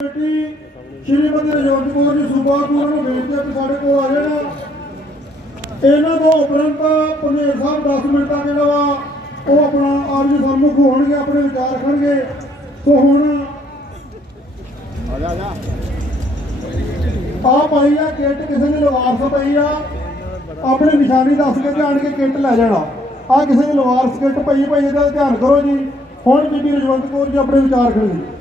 Committee Shrimati ਰਜੋਤ Kaur ji ਸੂਬਾ ਕੋਲ ਨੂੰ ਬੇਨਤੀ ਹੈ ਕਿ ਸਾਡੇ ਕੋਲ ਆ ਜਾਣਾ। ਇਹਨਾਂ ਤੋਂ ਉਪਰੰਤ ਪੰਨੇਰ ਸਾਹਿਬ 10 ਮਿੰਟਾਂ ਜਿਹੜਾ ਵਾ ਉਹ ਆਪਣਾ ਆਰਜੀ ਸਨਮੁਖ ਹੋਣਗੇ, ਆਪਣੇ ਵਿਚਾਰ ਰੱਖਣਗੇ ਸੋ ਹੁਣ ਆ ਪਾਈ ਆ, ਕਿੱਟ ਕਿਸੇ ਨੇ ਲਵਾਰਸ ਪਈ ਆ। ਆਪਣੀ ਨਿਸ਼ਾਨੀ ਦੱਸ ਕੇ ਧਿਆਨ ਕੇ ਕਿੱਟ ਲੈ ਜਾਣਾ। ਆ ਕਿਸੇ ਨੇ ਲਵਾਰਸ ਕਿੱਟ ਪਈ ਪਈ ਇਹਦਾ ਧਿਆਨ ਕਰੋ ਜੀ। ਹੁਣ ਬੀਬੀ ਰਜਵੰਤ ਕੌਰ ਜੀ ਆਪਣੇ ਵਿਚਾਰ ਰੱਖਣਗੇ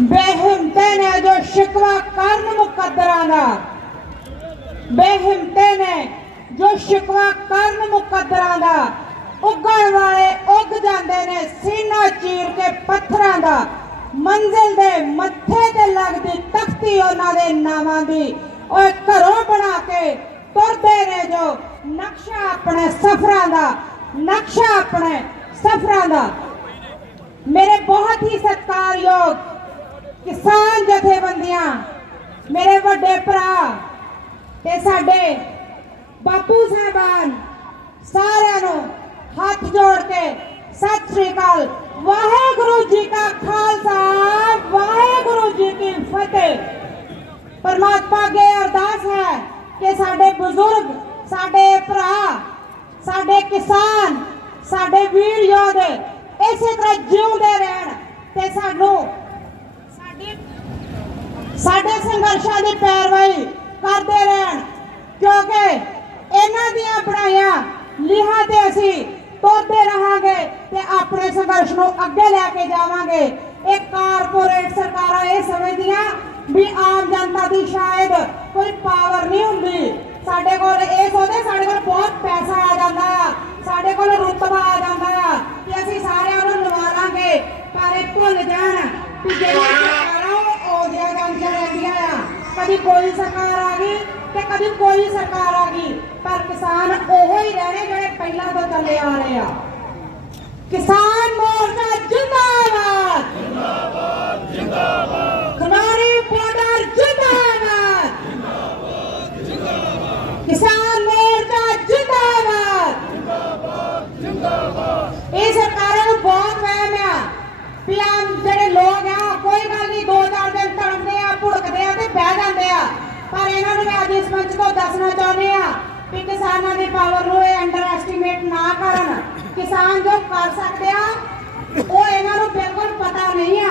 ਬੇਹਿੰਮਤੇ ਨੇ ਜੋ ਸ਼ਿਕਵਾ ਕਰਨ ਮੁਕੱਦਰਾਂ ਦਾ ਬੇਹਿੰਮਤੇ ਨੇ ਜੋ ਸ਼ਿਕਵਾ ਕਰਨ ਮੁਕੱਦਰਾਂ ਦਾ, ਉੱਗਣ ਵਾਲੇ ਉੱਗ ਜਾਂਦੇ ਨੇ ਸੀਨਾ ਚੀਰ ਕੇ ਪੱਥਰਾਂ ਦਾ, ਮੰਜ਼ਿਲ ਦੇ ਮੱਥੇ ਤੇ ਲੱਗਦੀ ਤਖਤੀ ਉਹਨਾਂ ਦੇ ਨਾਵਾਂ ਦੀ ਓਏ ਘਰੋਂ ਬਣਾ ਕੇ ਤੁਰਦੇ ਨੇ ਜੋ ਨਕਸ਼ਾ ਆਪਣੇ ਸਫ਼ਰਾਂ ਦਾ ਨਕਸ਼ਾ ਆਪਣੇ ਸਫ਼ਰਾਂ ਦਾ। ਮੇਰੇ ਬਹੁਤ ਹੀ ਸਤਿਕਾਰਯੋਗ ਕਿਸਾਨ ਜਥੇਬੰਦੀਆਂ, ਮੇਰੇ ਵੱਡੇ ਭਰਾ ਤੇ ਸਾਡੇ ਬਾਪੂ ਸਾਹਿਬਾਨ ਸਾਰਿਆਂ ਨੂੰ ਹੱਥ ਜੋੜ ਕੇ ਸਤਿ ਸ੍ਰੀ ਅਕਾਲ। ਵਾਹਿਗੁਰੂ ਜੀ ਕਾ ਖਾਲਸਾ, ਵਾਹਿਗੁਰੂ ਜੀ ਕੀ ਫਤਿਹ। ਪਰਮਾਤਮਾ ਅੱਗੇ ਅਰਦਾਸ ਹੈ ਕਿ ਸਾਡੇ ਬਜ਼ੁਰਗ, ਸਾਡੇ ਭਰਾ ਸਾਡੇ ਕਿਸਾਨ, ਸਾਡੇ ਵੀਰ ਯੋਧੇ ਇਸੇ ਤਰ੍ਹਾਂ ਜਿਉਂਦੇ ਰਹਿਣ ਤੇ ਸਾਨੂੰ ਸਾਡੀ ਸਾਡੇ ਸੰਘਰਸ਼ਾਂ ਦੀ ਪੈਰਵਾਈ ਕਰਦੇ ਰਹਿਣ, ਕਿਉਂਕਿ ਇਹਨਾਂ ਦੀਆਂ ਬਣਾਈਆਂ ਲੀਹਾਂ ਤੇ ਅਸੀਂ ਤੁਰਦੇ ਰਹਾਂਗੇ ਤੇ ਆਪਣੇ ਸੰਘਰਸ਼ ਨੂੰ ਅੱਗੇ ਲੈ ਕੇ ਜਾਵਾਂਗੇ। ਇਹ ਕਾਰਪੋਰੇਟ ਸਰਕਾਰਾਂ ਇਹ ਸਮਝਦੀਆਂ ਵੀ ਆਮ ਜਨਤਾ ਦੀ ਸ਼ਾਇਦ ਕੋਈ ਪਾਵਰ ਨਹੀਂ ਹੁੰਦੀ। ਸਾਡੇ ਕੋਲ ਇਹ ਸੋਚਦੇ ਸਾਡੇ ਕੋਲ ਬਹੁਤ ਪੈਸਾ ਆ ਜਾਂਦਾ ਆ ਸਾਡੇ ਕੋਲ ਰੁਤਬਾ ਆ ਜਾਂਦਾ ਆ ਕਿ ਅਸੀਂ ਸਾਰਿਆਂ ਨੂੰ ਲਵਾ ਲਾਂਗੇ ਪਰ ਇਹ ਭੁੱਲ ਜਾਣ ਕਿ ਜਿਹੜੀਆਂ ਸਰਕਾਰਾਂ ਆਉਂਦੀਆਂ ਜਾਂਦੀਆਂ ਰਹਿੰਦੀਆਂ ਆ। ਕਦੀ ਕੋਈ ਸਰਕਾਰ ਆ ਗਈ ਤੇ ਕਦੀ ਕੋਈ ਸਰਕਾਰ ਆ ਗਈ। ਪਰ ਕਿਸਾਨ ਉਹੋ ਹੀ ਰਹਿਣੇ ਜਿਹੜੇ ਪਹਿਲਾਂ ਤੋਂ ਚੱਲੇ ਆ ਰਹੇ ਆ। ਕਿਸਾਨ ਮੋਰਚਾ ਜਿੰਦਾਬਾਦ ਜਿੰਦਾਬਾਦ ਜਿੰਦਾਬਾਦ ਖਨਾਰੀ ਬਾਰਡਰ ਜਿੰਦਾਬਾਦ ਕਿਸਾਨ ਮੋਰਚਾ ਜਿੰਦਾਬਾਦ ਜਿੰਦਾਬਾਦ ਜਿੰਦਾਬਾਦ ਇਹ ਸਰਕਾਰਾਂ ਨੂੰ ਬਹੁਤ ਵਹਿਮ ਆ ਵੀ ਆਮ ਜਿਹੜੇ ਲੋਕ ਆ ਕੋਈ ਗੱਲ ਨਹੀਂ ਦੋ ਚਾਰ ਦਿਨ ਤੜਪਦੇ ਆ ਭੁੜਕਦੇ ਆ ਤੇ ਬਹਿ ਜਾਂਦੇ ਆ ਪਰ ਇਹਨਾਂ ਨੂੰ ਮੈਂ ਤੋਂ ਦੱਸਣਾ ਚਾਹੁੰਦੇ ਆ ਵੀ ਕਿਸਾਨਾਂ ਦੀ ਪਾਵਰ ਨੂੰ ਇਹ ਅੰਡਰ ਐਸਟੀਮੇਟ ਨਾ ਕਰਨ। ਕਿਸਾਨ ਜੋ ਕਰ ਸਕਦੇ ਆ, ਉਹ ਇਹਨਾਂ ਨੂੰ ਬਿਲਕੁਲ ਪਤਾ ਨਹੀਂ ਆ।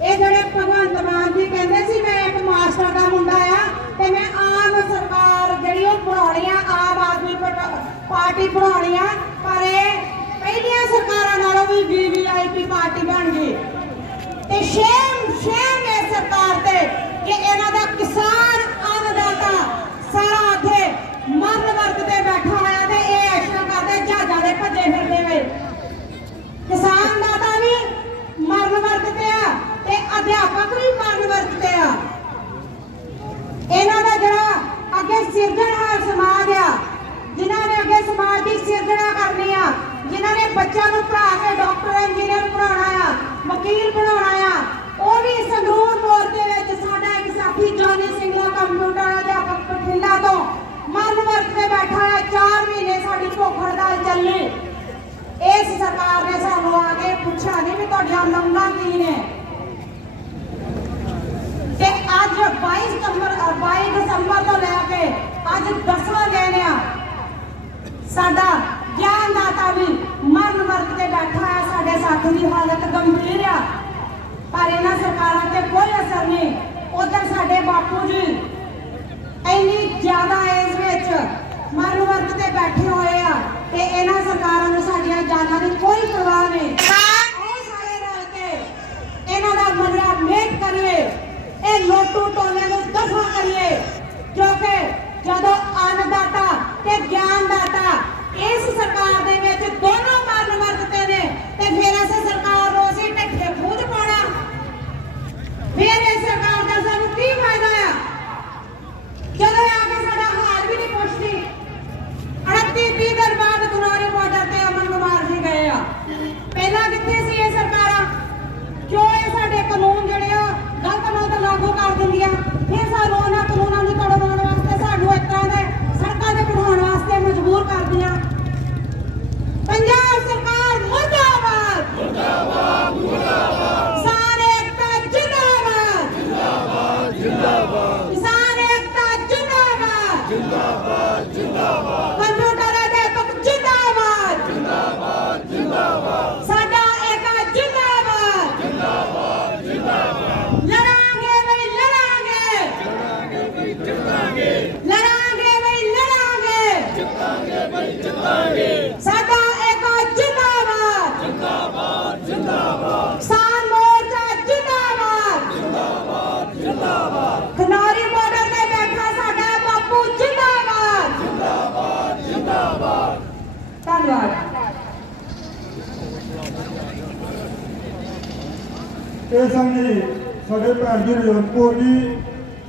ਇਹ ਜਿਹੜੇ ਭਗਵੰਤ ਮਾਨ ਜੀ ਕਹਿੰਦੇ ਸੀ, ਮੈਂ ਇੱਕ ਮਾਸਟਰ ਦਾ ਮੁੰਡਾ ਆ ਤੇ ਮੈਂ ਆਮ ਸਰਕਾਰ ਜਿਹੜੀ ਉਹ ਬਣਾਉਣੀ ਆ, ਆਮ ਆਦਮੀ ਪਾਰਟੀ ਬਣਾਉਣੀ ਆ, ਪਰ ਇਹ ਪਹਿਲੀਆਂ ਸਰਕਾਰਾਂ ਨਾਲੋਂ ਵੀ ਵੀਵੀਆਈਪੀ ਪਾਰਟੀ ਬਣ ਗਈ ਤੇ ਸ਼ੇਮ ਸ਼ੇਮ ਹੈ ਸਰਕਾਰ ਤੇ ਕਿ ਇਹਨਾਂ ਦਾ ਕਿਸਾਨ ਅੰਨਦਾਤਾ ਸਾਰਾ ਉੱਥੇ ਮਰਨ ਵਰਤ ਤੇ ਬੈਠਾ ਹੋਇਆ ਤੇ ਇਹ ਐਸ਼ਕਾਂ ਕਰਦੇ ਜਹਾਜ਼ਾਂ ਦੇ ਭੱਜੇ ਫਿਰਦੇ ਵੇ ਕਿਸਾਨ ਦਾਤਾ ਵੀ ਮਰਨ ਵਰਤ ਤੇ ਆ ਤੇ ਅਧਿਆਪਕ ਵੀ ਮਰਨ ਵਰਤ ਤੇ ਆ ਇਹਨਾਂ ਦਾ ਜਿਹੜਾ ਅੱਗੇ ਸਿਰਜਣਹਾਰ ਸਮਾਜ ਆ ਜਿਨ੍ਹਾਂ ਨੇ ਅੱਗੇ ਸਮਾਜ ਦੀ ਸਿਰਜਣਾ ਕਰਨੀ ਆ ਜਿਨ੍ਹਾਂ ਨੇ ਬੱਚਿਆਂ ਨੂੰ ਪੜ੍ਹਾ ਕੇ ਡਾਕਟਰ ਇੰਜੀਨੀਅਰ ਬਣਾਉਣਾ ਆ ਵਕੀਲ ਬਣਾਉਣਾ ਆ ਉਹ ਵੀ ਸੰਗਰੂਰ ਮੋਰਚੇ ਵਿੱਚ ਸਾਡਾ ਇੱਕ ਸਾਥੀ ਜੋਨੀ ਸਿੰਘਲਾ ਕੰਪਿਊਟਰ ਅਧਿਆਪਕ ਬਠਿੰਡਾ ਤੋਂ ਮਰਨ ਵਰਤ ਤੇ ਬੈਠਾ ਆ 4 ਮਹੀਨੇ ਸਾਡੀ ਭੁੱਖ ਹੜਤਾਲ ਚੱਲੀ। ਇਸ ਸਰਕਾਰ ਨੇ ਸਾਨੂੰ ਆ ਕੇ ਪੁੱਛਿਆ ਨਹੀਂ ਵੀ ਤੁਹਾਡੀਆਂ ਮੰਗਾਂ ਕੀ ਨੇ। ਤੇ ਅੱਜ 22 ਸਤੰਬਰ ਅ, 22 ਦਸੰਬਰ ਤੋਂ ਲੈ ਕੇ ਅੱਜ 10ਵਾਂ ਦਿਨ ਆ। ਸਾਡਾ ਗਿਆਨ ਦਾਤਾ ਵੀ ਮਰਨ ਵਰਤ ਤੇ ਬੈਠਾ ਹੈ ਸਾਡੇ ਸਾਥੀ ਦੀ ਹਾਲਤ ਗੰਭੀਰ ਆ। ਪਰ ਇਹਨਾਂ ਸਰਕਾਰਾਂ ਤੇ ਕੋਈ ਅਸਰ ਨਹੀਂ। ਉਧਰ ਸਾਡੇ ਬਾਪੂ ਜੀ ਇੰਨੀ ਜ਼ਿਆਦਾ ਏਜ ਵਿੱਚ ਮਰਨ ਵਰਤ ਤੇ ਬੈਠੇ ਹੋਏ ਆ ਤੇ ਇਹਨਾਂ ਸਰਕਾਰਾਂ ਨੂੰ ਸਾਡੀਆਂ ਜਾਨਾਂ ਦੀ ਕੋਈ ਪਰਵਾਹ ਨਹੀਂ। ਉਹ ਸਾਰੇ ਰਲ ਕੇ ਇਹਨਾਂ ਦਾ ਮਜਰਾ ਮੇਟ ਕਰੀਏ। ਇਹ ਲੋਟੂ ਟੋਲੇ ਨੂੰ ਦਫਾ ਕਰੀਏ। ਕਿਉਂਕਿ ਜਦੋਂ ਅੰਨਦਾਤਾ ਤੇ ਗਿਆਨਦਾਤਾ ਇਸ ਸਰਕਾਰ ਦੇ ਵਿੱਚ ਦੋਨੋਂ ਮਰਨ ਵਰਤਦੇ ਨੇ ਤੇ ਫਿਰ ਇਸ ਸਰਕਾਰ ਨੂੰ ਅਸੀਂ ਢੱਠੇ ਖੂਜ ਪਾਉਣਾ ਫਿਰ ਇਸ ਸਰਕਾਰ ਦਾ ਸਾਨੂੰ ਕੀ ਫਾਇਦਾ ਆ ਇਹ ਸਨ ਸਾਡੇ ਭੈਣ ਜੀ ਰਜਵੰਤ ਕੌਰ ਜੀ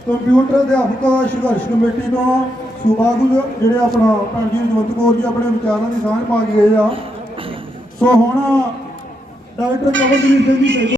ਕੰਪਿਊਟਰ ਅਧਿਆਪਕ ਸੰਘਰਸ਼ ਕਮੇਟੀ ਤੋਂ ਸੂਬਾ ਜਿਹੜੇ ਆਪਣਾ ਭੈਣ ਜੀ ਰਜਵੰਤ ਕੌਰ ਜੀ ਆਪਣੇ ਵਿਚਾਰਾਂ ਦੀ ਸਾਂਝ ਪਾ ਕੇ ਗਏ ਆ। ਸੋ ਹੁਣ ਡਾਕਟਰ ਕਵਲਜੀਤ ਸਿੰਘ ਜੀ